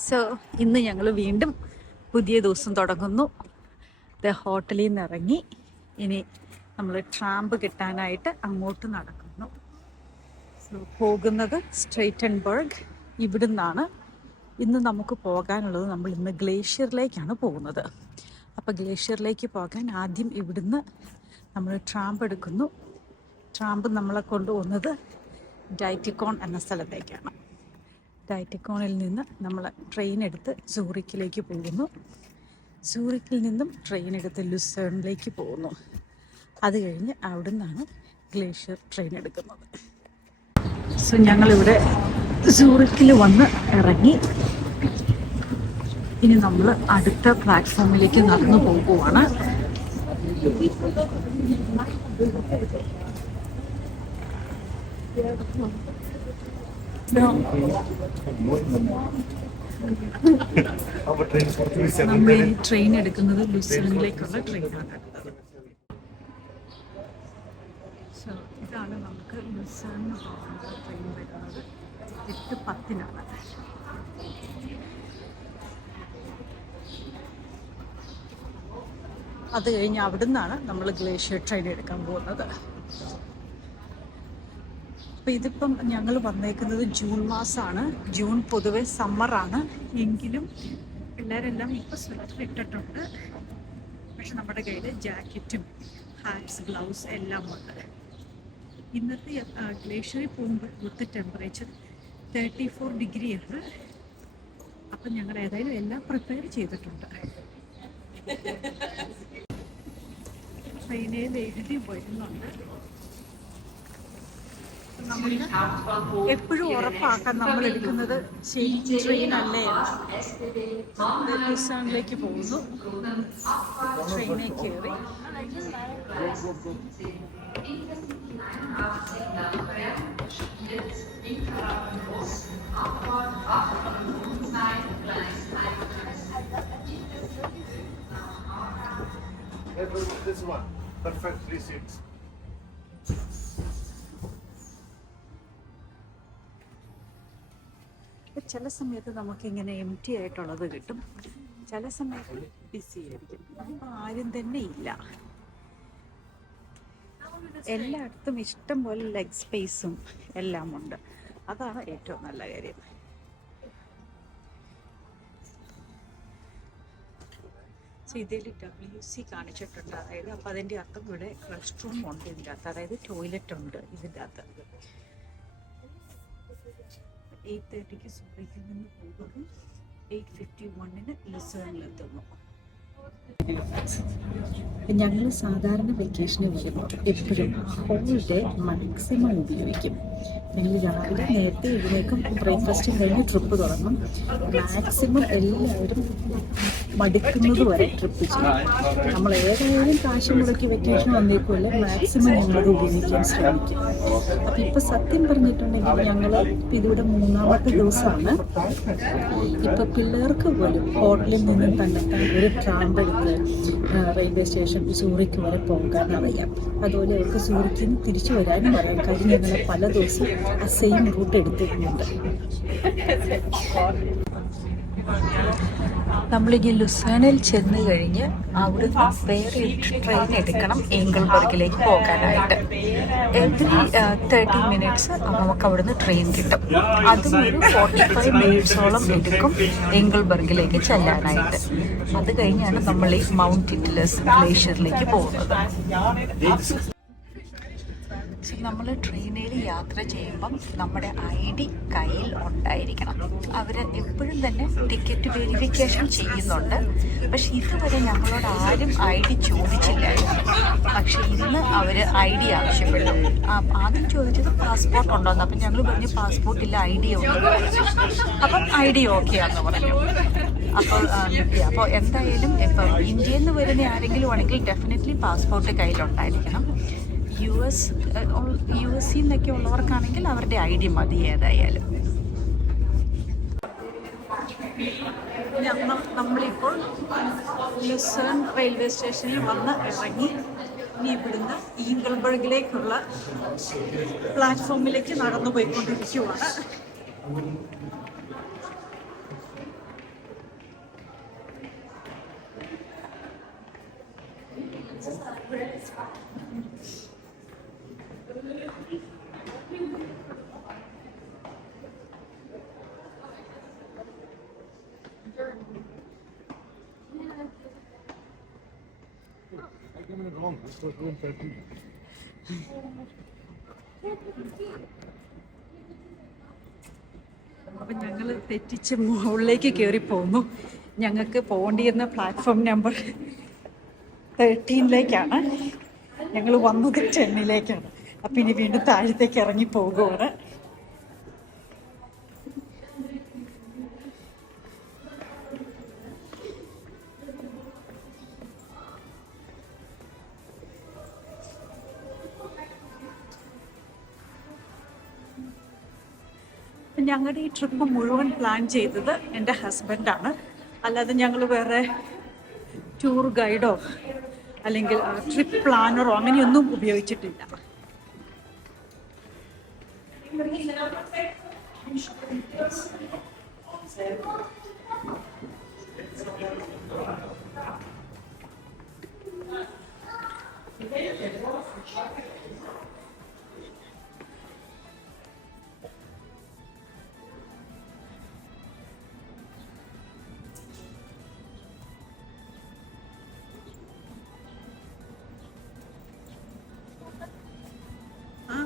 So ഇന്ന് ഞങ്ങൾ വീണ്ടും പുതിയ ദിവസം തുടങ്ങുന്നു. ഹോട്ടലിൽ നിന്ന് ഇറങ്ങി ഇനി നമ്മൾ ട്രാമ്പ് കിട്ടാനായിട്ട് അങ്ങോട്ട് നടക്കുന്നു. സോ പോകുന്നത് സ്ട്രേറ്റൻബർഗ്. ഇവിടുന്നാണ് ഇന്ന് നമുക്ക് പോകാനുള്ളത്. നമ്മൾ ഇന്ന് ഗ്ലേഷ്യറിലേക്കാണ് പോകുന്നത്. അപ്പോൾ ഗ്ലേഷ്യറിലേക്ക് പോകാൻ ആദ്യം ഇവിടുന്ന് നമ്മൾ ട്രാമ്പ് എടുക്കുന്നു. ട്രാമ്പ് നമ്മളെ കൊണ്ടുപോകുന്നത് ഡൈറ്റിക്കോൺ എന്ന സ്ഥലത്തേക്കാണ്. ഡൈറ്റിക്കോണിൽ നിന്ന് നമ്മൾ ട്രെയിൻ എടുത്ത് സൂറിക്കിലേക്ക് പോകുന്നു. സൂറിക്കിൽ നിന്നും ട്രെയിൻ എടുത്ത് ലുസേണിലേക്ക് പോകുന്നു. അത് കഴിഞ്ഞ് അവിടെ നിന്നാണ് ഗ്ലേഷ്യർ ട്രെയിൻ എടുക്കുന്നത്. സോ ഞങ്ങളിവിടെ സൂറിക്കിൽ വന്ന് ഇറങ്ങി. ഇനി നമ്മൾ അടുത്ത പ്ലാറ്റ്ഫോമിലേക്ക് നടന്നു പോകുവാണ്. നമ്മൾ ട്രെയിൻ എടുക്കുന്നത് ലുസേണിലേക്കുള്ള ട്രെയിനാണ്. സോ ഇതാണ് നമുക്ക് ലുസേണിന് പോകാനുള്ള ട്രെയിൻ വരുന്നത്. 8:10 അത് കഴിഞ്ഞ് അവിടെ നിന്നാണ് നമ്മൾ ഗ്ലേഷ്യർ ട്രെയിൻ എടുക്കാൻ പോകുന്നത്. അപ്പോൾ ഇതിപ്പം ഞങ്ങൾ വന്നേക്കുന്നത് ജൂൺ മാസമാണ്. ജൂൺ പൊതുവെ സമ്മറാണ്. എങ്കിലും പിള്ളേരെല്ലാം ഇപ്പോൾ സ്വെറ്റർ ഇട്ടിട്ടുണ്ട്. പക്ഷെ നമ്മുടെ കയ്യിൽ ജാക്കറ്റും ഹാറ്റ്സ് ഗ്ലൗസ് എല്ലാം ഉണ്ട്. ഇന്നത്തെ ഗ്ലേഷ്യറിൽ പോകുമ്പോൾ ഇവിടുത്തെ ടെമ്പറേച്ചർ 34 ഡിഗ്രിയാണ്. അപ്പം ഞങ്ങൾ ഏതായാലും എല്ലാം പ്രിപ്പയർ ചെയ്തിട്ടുണ്ട്. ട്രെയിനിൽ എഴുതി വരുന്നുണ്ട്. നമ്മൾ എപ്പോഴും ഉറപ്പാക്കാൻ നമ്മൾ എടുക്കുന്നത് ശരി ട്രെയിൻ അല്ലേ എന്ന്. ലുസേണിലേക്ക് പോകുന്നു. ട്രെയിനിൽ കയറി This one perfectly sits. ചില സമയത്ത് നമുക്കിങ്ങനെ എംറ്റി ആയിട്ടുള്ളത് കിട്ടും, ചില സമയത്ത് ബിസി ആയിരിക്കും. അപ്പോൾ ആരും തന്നെ ഇല്ല. എല്ലായിടത്തും ഇഷ്ടം പോലെ ലെഗ് സ്പേസും എല്ലാം ഉണ്ട്. അതാണ് ഏറ്റവും നല്ല കാര്യം. സോ ഇതിൽ WC കാണിച്ചിട്ടുണ്ട്. അതായത് അപ്പോൾ അതിൻ്റെ അർത്ഥം ഇവിടെ റെസ്റ്റ് റൂം ഉണ്ട് ഇതിൻ്റെ അകത്ത്, അതായത് ടോയ്ലറ്റ് ഉണ്ട് ഇതിൻ്റെ അകത്ത്. 8:30 സൂറിക്കിൽ നിന്ന് പോകുന്നു. 8:51 ലുസേണിലെത്തുന്നു. ഞങ്ങൾ സാധാരണ വെക്കേഷന് വരുമ്പോൾ എപ്പോഴും ഹോൾ ഡേ മാക്സിമം ഉപയോഗിക്കും. ഞങ്ങൾ രാവിലെ നേരത്തെ എഴുന്നേക്കും, ബ്രേക്ക്ഫാസ്റ്റും കഴിഞ്ഞ് ട്രിപ്പ് തുടങ്ങും. മാക്സിമം എല്ലാവരും മടുക്കുന്നത് വരെ ട്രിപ്പ് ചെയ്യും. നമ്മൾ ഏതായാലും കാശ് മുടക്കി വെക്കേഷൻ വന്നേക്കുമല്ലേ, മാക്സിമം ഞങ്ങളത് ഉപയോഗിക്കാൻ ശ്രമിക്കും. അപ്പം ഇപ്പം സത്യം പറഞ്ഞിട്ടുണ്ടെങ്കിൽ ഞങ്ങൾ ഇതിവിടെ 3ാമത്തെ ദിവസമാണ്. ഇപ്പം പിള്ളേർക്ക് പോലും ഹോട്ടലിൽ നിന്നും കണ്ടെത്താൻ ഒരു ട്രാമ്പ് എടുത്ത് റെയിൽവേ സ്റ്റേഷൻ സൂറിക്ക് വരെ പോകാൻ അറിയാം. അതുപോലെ അവർക്ക് സൂറിക്കിൽ നിന്ന് തിരിച്ചു വരാനും അറിയാം. കാര്യം ഞങ്ങൾ പല ദിവസം ആ സെയിം റൂട്ട് എടുത്തിട്ടുണ്ട്. നമ്മളിനി ലുസേണിൽ ചെന്ന് കഴിഞ്ഞ് അവിടുന്ന് വേറെ ട്രെയിൻ എടുക്കണം ഏങ്കിൾബർഗിലേക്ക് പോകാനായിട്ട്. എവറി 30 മിനിറ്റ്സ് നമുക്ക് അവിടുന്ന് ട്രെയിൻ കിട്ടും. അതും ഒരു 45 മിനിറ്റ്സോളം എടുക്കും ഏങ്കിൾബർഗിലേക്ക് ചെല്ലാനായിട്ട്. അത് കഴിഞ്ഞാണ് നമ്മൾ ഈ മൗണ്ട് ഇറ്റ്ലസ് ഗ്ലേഷ്യറിലേക്ക് പോകുന്നത്. നമ്മൾ ട്രെയിനിൽ യാത്ര ചെയ്യുമ്പം നമ്മുടെ ID കയ്യിൽ ഉണ്ടായിരിക്കണം. അവർ എപ്പോഴും തന്നെ ടിക്കറ്റ് വെരിഫിക്കേഷൻ ചെയ്യുന്നുണ്ട്. പക്ഷെ ഇതുവരെ ഞങ്ങളോട് ആരും ID ചോദിച്ചില്ലായിരുന്നു. പക്ഷെ ഇന്ന് അവർ ID ആവശ്യപ്പെട്ടു. ആദ്യം ചോദിച്ചത് പാസ്പോർട്ട് ഉണ്ടോയെന്ന്. അപ്പം ഞങ്ങൾ പറഞ്ഞു പാസ്പോർട്ടില്ല, ID ഉണ്ട്. അപ്പം ID ഓക്കെയാന്ന് പറഞ്ഞു. അപ്പോൾ എന്തായാലും ഇപ്പം ഇന്ത്യയിൽ നിന്ന് വരുന്ന ആരെങ്കിലും ആണെങ്കിൽ ഡെഫിനറ്റ്ലി പാസ്പോർട്ട് കയ്യിലുണ്ടായിരിക്കണം. US എന്നൊക്കെ ഉള്ളവർക്കാണെങ്കിൽ അവരുടെ ID മതി ഏതായാലും. നമ്മളിപ്പോൾ ലുസേൺ റെയിൽവേ സ്റ്റേഷനിൽ വന്ന് ഇറങ്ങി. ഇനി ഇവിടുന്ന് ഈങ്കിൾബർഗിലേക്കുള്ള പ്ലാറ്റ്ഫോമിലേക്ക് നടന്നു പോയിക്കൊണ്ടിരിക്കുവാണ്. Come on, this was room 13. അപ്പം ഞങ്ങൾ തെറ്റിച്ച് മുകളിലേക്ക് കയറി പോന്നു. ഞങ്ങൾക്ക് പോകേണ്ടിയിരുന്ന പ്ലാറ്റ്ഫോം നമ്പർ 13ലേക്കാണ്. ഞങ്ങൾ വന്നത് 10ലേക്കാണ്. അപ്പം ഇനി വീണ്ടും താഴത്തേക്ക് ഇറങ്ങി പോകുകയാണ്. ഞങ്ങളുടെ ഈ ട്രിപ്പ് മുഴുവൻ പ്ലാൻ ചെയ്തത് എൻ്റെ ഹസ്ബൻഡാണ്. അല്ലാതെ ഞങ്ങൾ വേറെ ടൂർ ഗൈഡോ അല്ലെങ്കിൽ ട്രിപ്പ് പ്ലാനറോ അങ്ങനെയൊന്നും ഉപയോഗിച്ചിട്ടില്ല.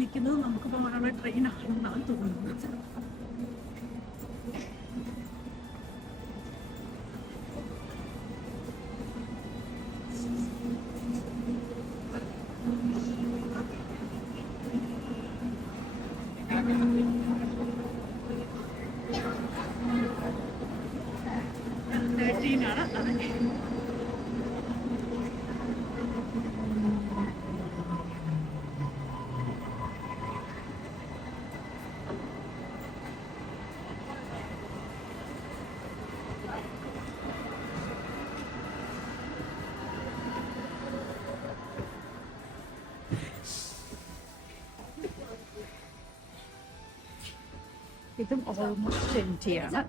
നിൽക്കുന്നത് നമുക്ക് പോകാനുള്ള ട്രെയിനാണെന്നാണ് തോന്നുന്നത്. ഇതും ഓൾമോസ്റ്റ് എംറ്റിയാണ്.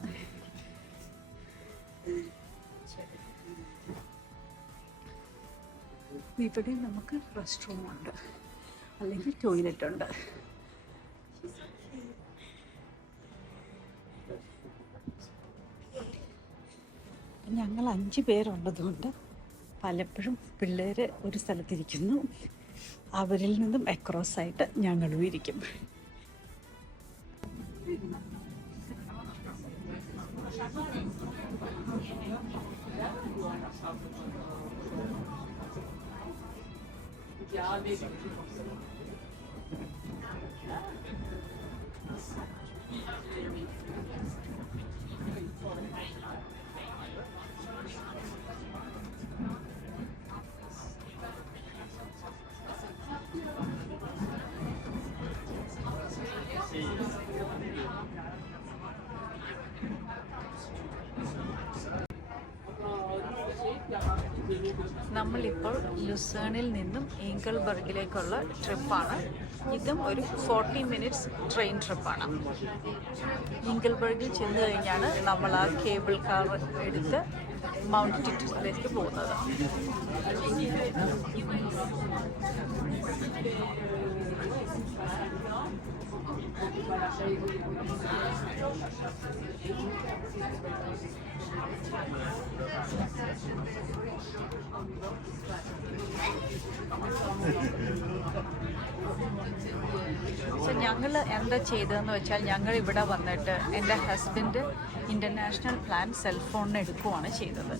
ഇവിടെ നമുക്ക് റെസ്റ്റ് റൂമുണ്ട്, അല്ലെങ്കിൽ ടോയ്ലറ്റ് ഉണ്ട്. ഞങ്ങൾ 5 പേരുള്ളതുകൊണ്ട് പലപ്പോഴും പിള്ളേർ ഒരു സ്ഥലത്തിരിക്കുന്നു, അവരിൽ നിന്നും അക്രോസ് ആയിട്ട് ഞങ്ങളും ഇരിക്കും. നമ്മളിപ്പോൾ ലുസേണിൽ നിന്നും ഈങ്കിൾബർഗിലേക്കുള്ള ട്രിപ്പാണ്. ഇതും ഒരു 40 മിനിറ്റ്സ് ട്രെയിൻ ട്രിപ്പാണ്. ഈങ്കിൾബർഗിൽ ചെന്ന് കഴിഞ്ഞാണ് നമ്മൾ ആ കേബിൾ കാർ എടുത്ത് മൗണ്ട് ടിറ്റസിലേക്ക് പോകുന്നത്. ഞങ്ങൾ എന്താ ചെയ്തതെന്ന് വെച്ചാൽ, ഞങ്ങൾ ഇവിടെ വന്നിട്ട് എൻ്റെ ഹസ്ബൻഡ് ഇൻ്റർനാഷണൽ പ്ലാൻ സെൽഫോണിന് എടുക്കുകയാണ് ചെയ്തത്.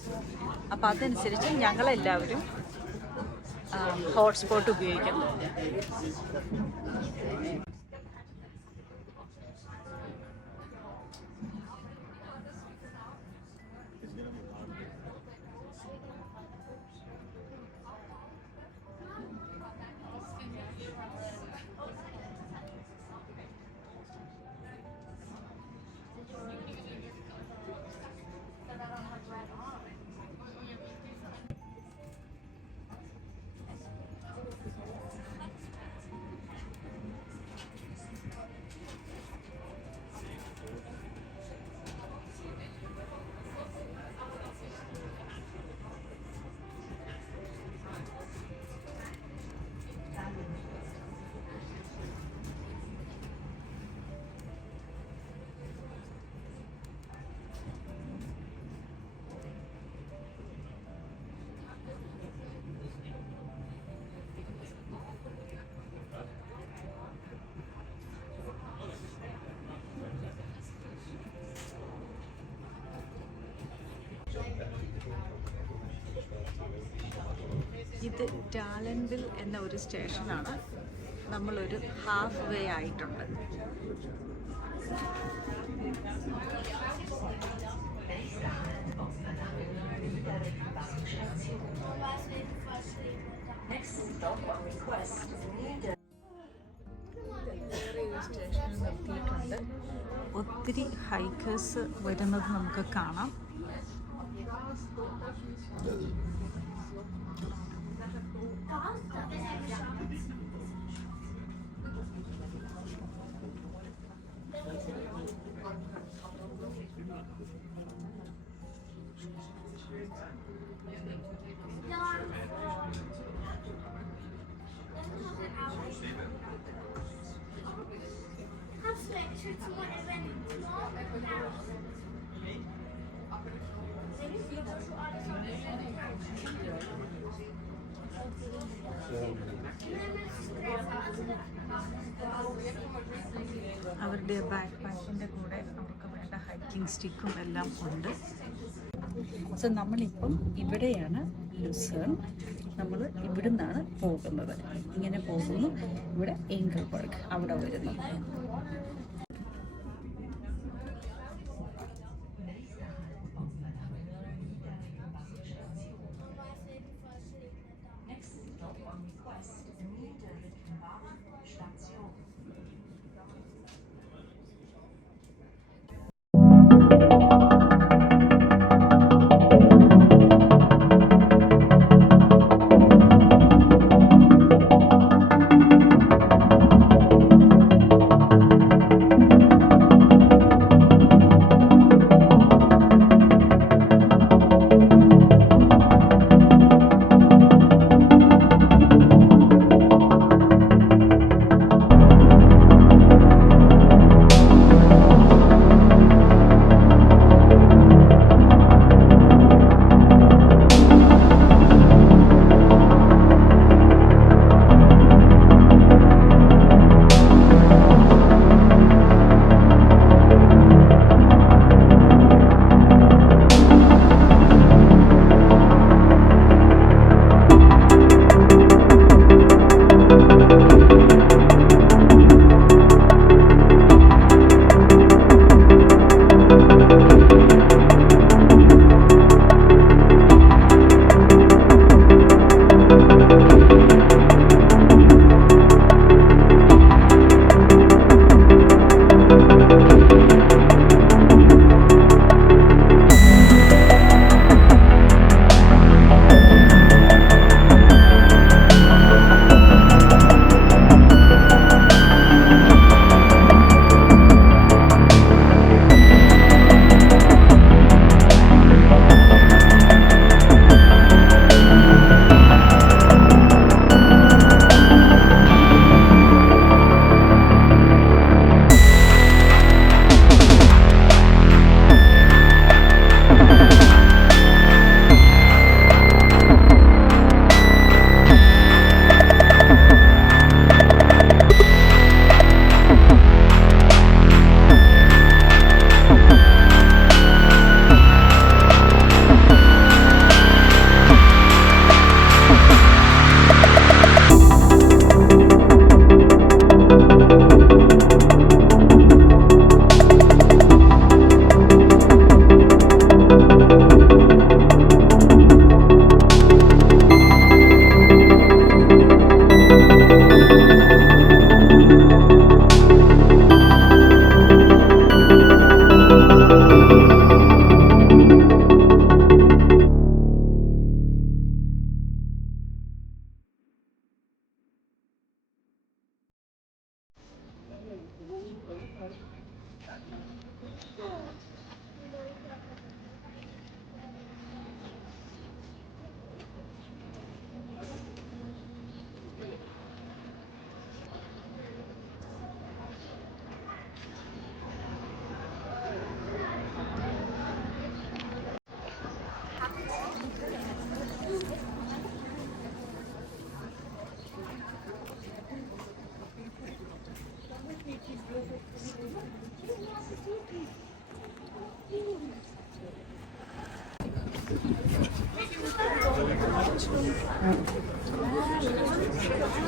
അപ്പോൾ അതനുസരിച്ച് ഞങ്ങളെല്ലാവരും ഹോട്ട്സ്പോട്ട് ഉപയോഗിക്കുന്നു. ഇത് ടാലൻവിൽ എന്ന ഒരു സ്റ്റേഷനാണ്. നമ്മളൊരു ഹാഫ് വേ ആയിട്ടുണ്ട്. സ്റ്റേഷനിൽ നിർത്തിയിട്ടുണ്ട്. ഒത്തിരി ഹൈക്കേഴ്സ് വരുന്നത് നമുക്ക് കാണാം. അവരുടെ ബാക്ക് പാക്കിൻ്റെ കൂടെ അവർക്ക് വേണ്ട ഹൈക്കിംഗ് സ്റ്റിക്കും എല്ലാം ഉണ്ട്. സോ നമ്മളിപ്പം ഇവിടെയാണ് ലുസേൺ. നമ്മൾ ഇവിടെ നിന്നാണ് പോകുന്നത്. ഇങ്ങനെ പോകുന്നു. ഇവിടെ എങ്കിൾബർഗ് അവിടെ വരുന്നു.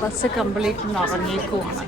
Bus complete നിറഞ്ഞേക്കുവാണ്.